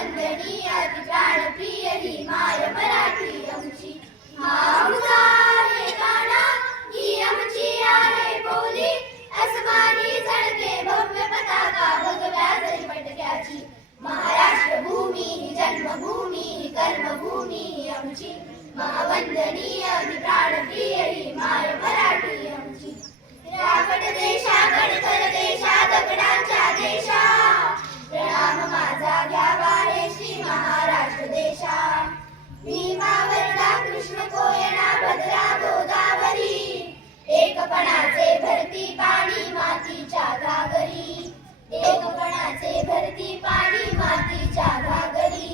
महावंदनीय अति प्राणप्रिय ही माय मराठी आमची. आमचा आहे गाणा ही आमची आहे बोली, अस्मानी झळके भव्य पताका भगव्या जरी पटक्याची. महाराष्ट्र भूमी ही जन्मभूमी ही कर्मभूमी ही आमची. महावंदनीय अति प्राणप्रिय ही माय मराठी आमची. राकट देशा गणकर देशा दगडांच्या देशा, प्रणाम माझा घ्यावा हे श्री महाराष्ट्र देशा. भीमा वरदा कृष्ण कोयना भद्रा गोदावरी, एकपणाचे भरती पाणी मातीच्या घागरी. एकपणाचे भरती पाणी मातीच्या घागरी.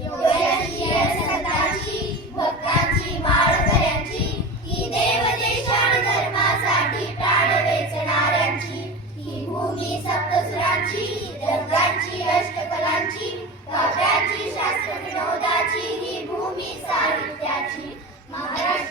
योग्यांची संतांची भक्तांची माळकऱ्यांची, ही देव देशान धर्मासाठी प्राण वेचणाऱ्यांची. ही भूमी सप्तसुरांची रंगांची अष्टकलांची, काव्यांची शास्त्र विनोदाची, ही भूमी साहित्याची. महाराष्ट्र